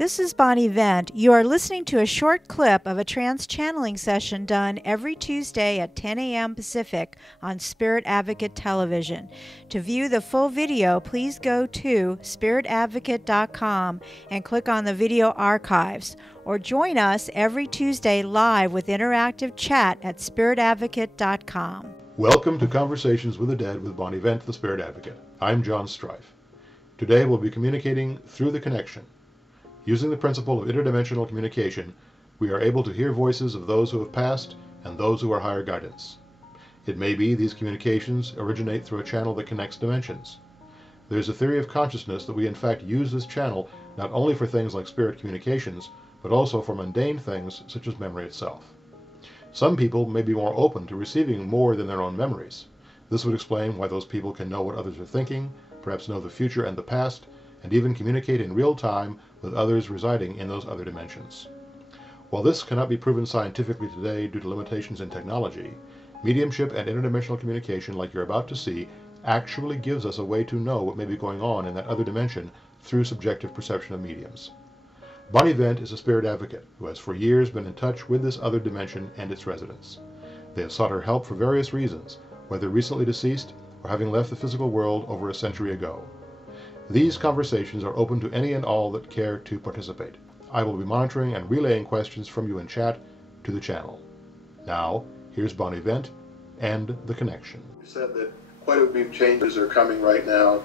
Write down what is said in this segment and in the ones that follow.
This is Bonnie Vent. You are listening to a short clip of a trans-channeling session done every Tuesday at 10 a.m. Pacific on Spirit Advocate Television. To view the full video, please go to spiritadvocate.com and click on the video archives, or join us every Tuesday live with interactive chat at spiritadvocate.com. Welcome to Conversations with the Dead with Bonnie Vent, the Spirit Advocate. I'm John Strife. Today we'll be communicating through the connection. Using the principle of interdimensional communication, we are able to hear voices of those who have passed and those who are higher guidance. It may be these communications originate through a channel that connects dimensions. There's a theory of consciousness that we in fact use this channel not only for things like spirit communications, but also for mundane things such as memory itself. Some people may be more open to receiving more than their own memories. This would explain why those people can know what others are thinking, perhaps know the future and the past, and even communicate in real time with others residing in those other dimensions. While this cannot be proven scientifically today due to limitations in technology, mediumship and interdimensional communication, like you're about to see, actually gives us a way to know what may be going on in that other dimension through subjective perception of mediums. Bonnie Vent is a spirit advocate who has for years been in touch with this other dimension and its residents. They have sought her help for various reasons, whether recently deceased or having left the physical world over a century ago. These conversations are open to any and all that care to participate. I will be monitoring and relaying questions from you in chat to the channel. Now, here's Bonnie Vent and The Connection. You said that quite a few changes are coming right now,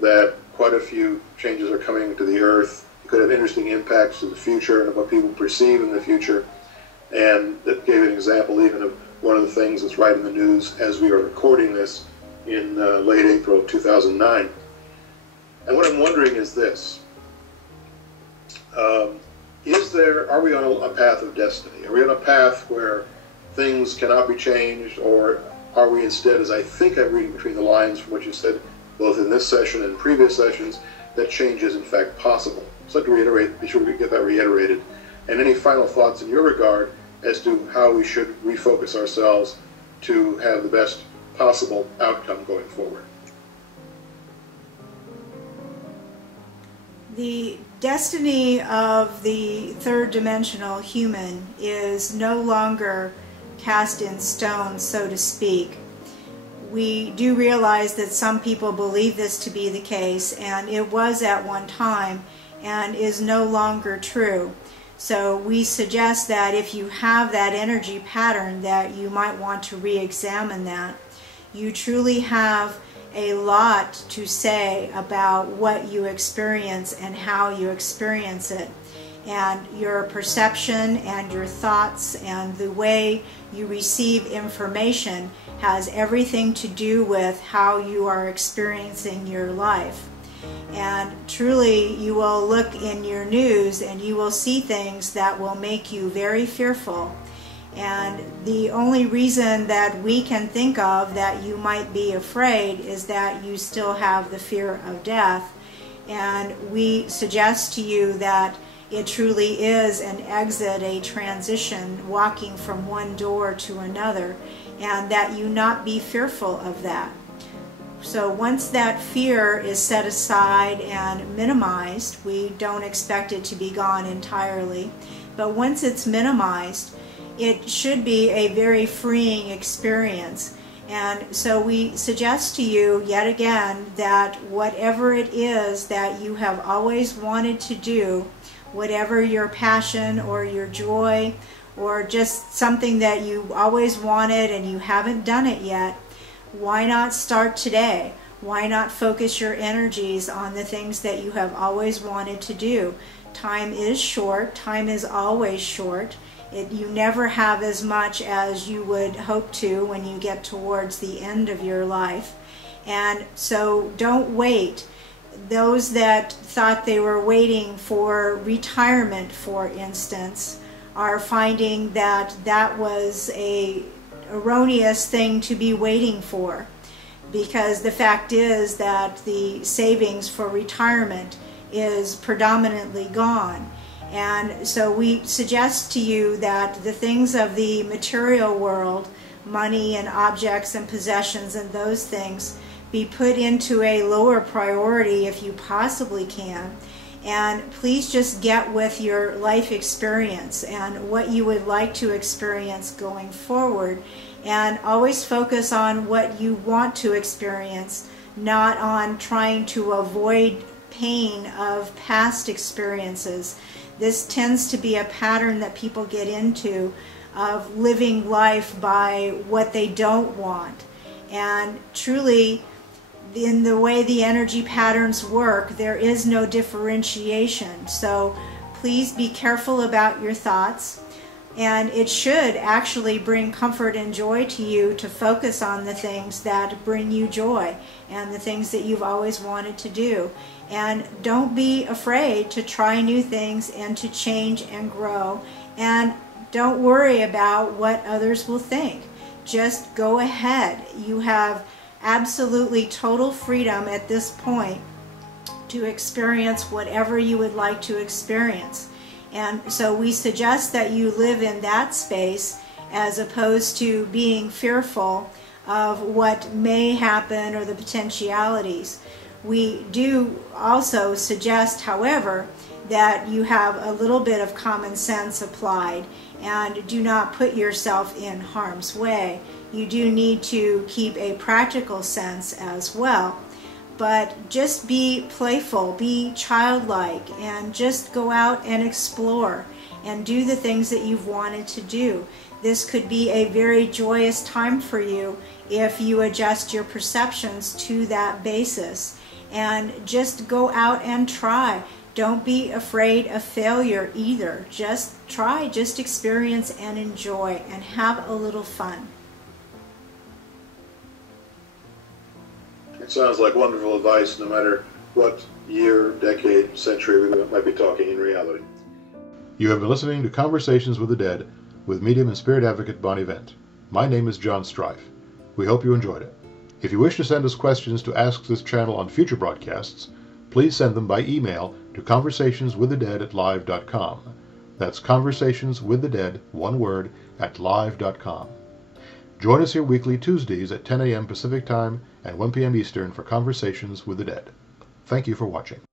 that quite a few changes are coming to the Earth. It could have interesting impacts to the future and what people perceive in the future. And that gave an example even of one of the things that's right in the news as we are recording this in late April of 2009. And what I'm wondering is this. Are we on a path of destiny? Are we on a path where things cannot be changed, or are we instead, as I think I'm reading between the lines from what you said, both in this session and previous sessions, that change is in fact possible? So I'd like to reiterate, be sure we get that reiterated. And any final thoughts in your regard as to how we should refocus ourselves to have the best possible outcome going forward? The destiny of the third dimensional human is no longer cast in stone, so to speak. We do realize that some people believe this to be the case, and it was at one time and is no longer true. So we suggest that if you have that energy pattern, that you might want to re-examine that. You truly have a lot to say about what you experience and how you experience it. And your perception and your thoughts and the way you receive information has everything to do with how you are experiencing your life. And truly, you will look in your news and you will see things that will make you very fearful. And the only reason that we can think of that you might be afraid is that you still have the fear of death. And we suggest to you that it truly is an exit, a transition, walking from one door to another, and that you not be fearful of that. So once that fear is set aside and minimized, we don't expect it to be gone entirely, but once it's minimized, it should be a very freeing experience. And so we suggest to you yet again that whatever it is that you have always wanted to do, whatever your passion or your joy or just something that you always wanted and you haven't done it yet, why not start today? Why not focus your energies on the things that you have always wanted to do? Time is short. Time is always short. You never have as much as you would hope to when you get towards the end of your life. And so don't wait. Those that thought they were waiting for retirement, for instance, are finding that that was a erroneous thing to be waiting for, because the fact is that the savings for retirement is predominantly gone. And so we suggest to you that the things of the material world, money and objects and possessions and those things, be put into a lower priority if you possibly can, And please just get with your life experience and what you would like to experience going forward. And always focus on what you want to experience, not on trying to avoid pain of past experiences. This tends to be a pattern that people get into, of living life by what they don't want. And truly, in the way the energy patterns work, there is no differentiation. So please be careful about your thoughts. And it should actually bring comfort and joy to you to focus on the things that bring you joy and the things that you've always wanted to do. And don't be afraid to try new things and to change and grow. And don't worry about what others will think. Just go ahead. You have absolutely total freedom at this point to experience whatever you would like to experience. And so we suggest that you live in that space as opposed to being fearful of what may happen or the potentialities. We do also suggest, however, that you have a little bit of common sense applied and do not put yourself in harm's way. You do need to keep a practical sense as well. But just be playful, be childlike, and just go out and explore and do the things that you've wanted to do. This could be a very joyous time for you if you adjust your perceptions to that basis. And just go out and try. Don't be afraid of failure either. Just try, just experience and enjoy and have a little fun. It sounds like wonderful advice, no matter what year, decade, century we might be talking in reality. You have been listening to Conversations with the Dead with medium and spirit advocate Bonnie Vent. My name is John Strife. We hope you enjoyed it. If you wish to send us questions to ask this channel on future broadcasts, please send them by email to conversationswiththedead@live.com. That's conversationswiththedead, one word, @live.com. Join us here weekly Tuesdays at 10 a.m. Pacific Time and 1 p.m. Eastern for Conversations with the Dead. Thank you for watching.